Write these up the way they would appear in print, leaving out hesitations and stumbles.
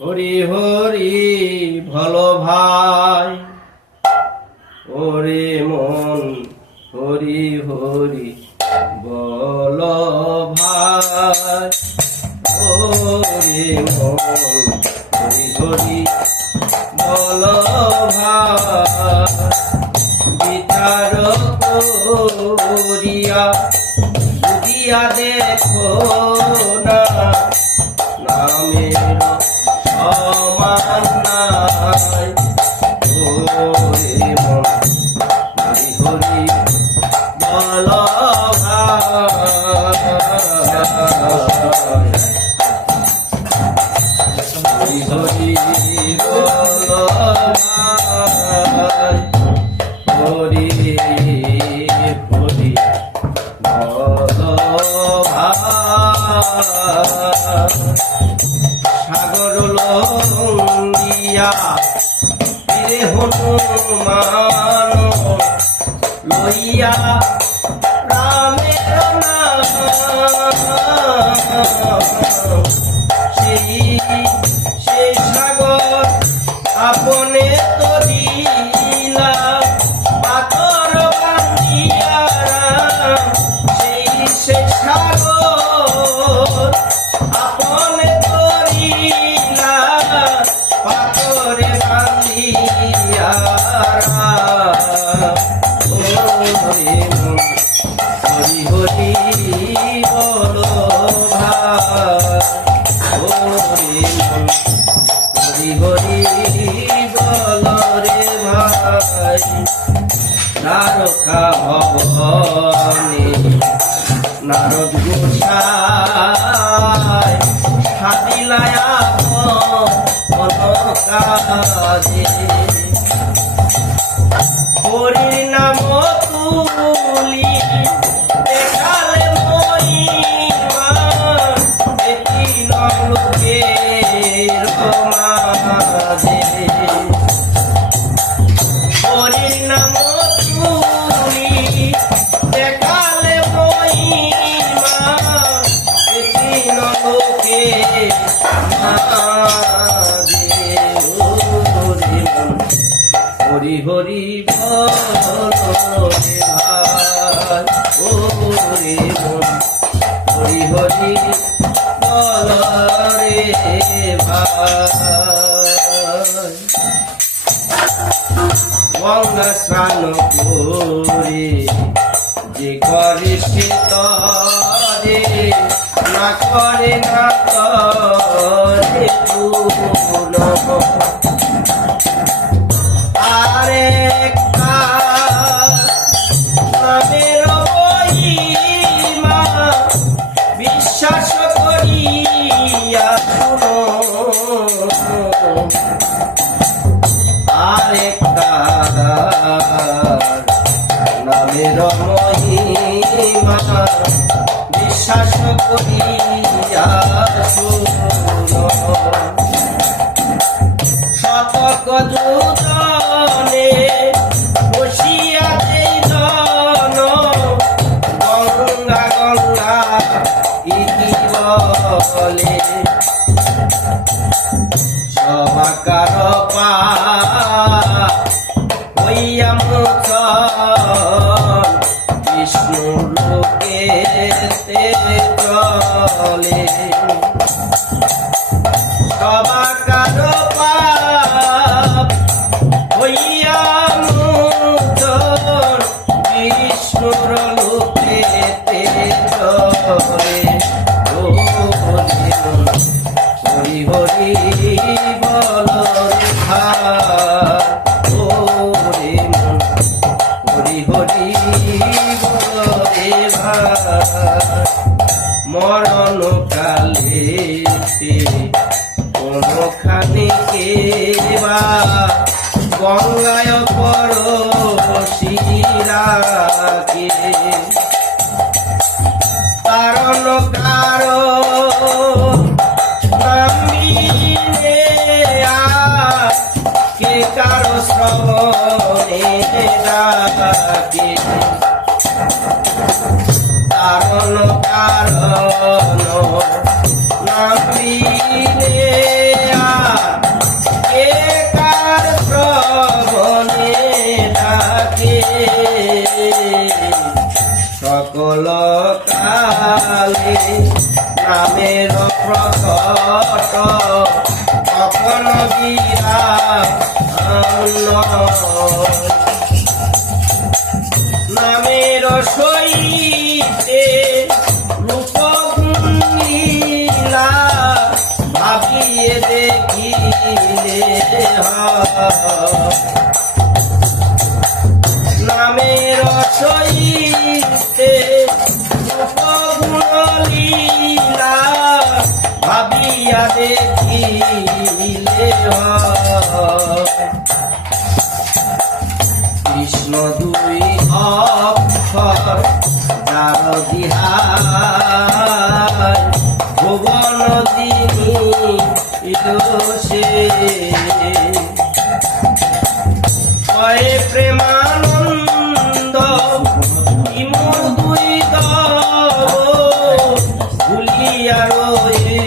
হরি হরি ভালো ভাই ওরে মন হরি হরি বল ভাই ওরে মন হরি হরি বল ভাই বিচার করিয়া বুঝিয়া দেখো না নামের সমান নাই ওরে মন হরি হরি বল ভাই হরি হরি বল ভাই হরি হরি সাগর লঙ্গিয়া ফিরে হনুমান লইয়া রামের নাম সেই সাগর আপনে তরিলা পাথর বান্ধিয়া সেই সাগর আপনে তরিলা পাথরে বান্ধিয়া হরি হরি বল ভাই হরি হরি বল রে ভাই নারকা ভবনে নারদ গোসাই হাতিলায়া কাজে হরির নাম তুলি দেখালে মহিমা এটি লোকের মাঝে হরির নাম তুলি দেখালে মহিমা এটি লোকের মাঝে হরি হরি বল রে ভাই ওরে মন হরি হরি বল রে ভাই গঙ্গা স্নান করে যে করে সে তরে না করে না করে পূর্ণ বিশ্বাস করিয়া শুনো আরেকটা নামের মহিমা বিশ্বাস করিয়া শুনো শতক যুজনে বসিয়া যেই জন গঙ্গা গঙ্গা ইতি বলে সবাকার পা হইয়া মোচন বিষ্ণু লোকে চলে সবাকার পা হইয়া মোচন বিষ্ণুর লোকে চলে হরি হরি বল রে ভাই ওরে মন হরি হরি বল রে ভাই মরণ কালে কোনখানে কেবা গঙ্গায় পরশিরাকে কারণ কারণ কে কারো শ্রবণে ডাকে কারণ কারণ কালে নামের প্রকট কখন বিরাট নামের সহিতে রূপগুণীলা ভাবিয়ে দেখিলে নামের সহিতে রূপগুণলীলা ভাবিয়া দেখিলে কৃষ্ণ দুই অক্ষর যার বিহার ভুবন দিনী সে কয়ে প্রেমানন্দ ইমর দুই ভুলিয়া রয়ে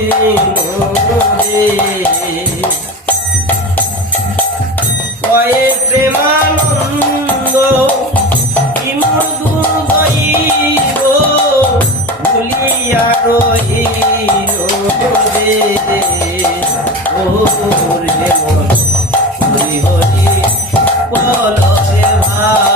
কয়ে প্রেমানন্দ ইমর দুর্দৈব ভুলিয়া রহিল রে ওর হে মন হরি হরি বল হে ভাই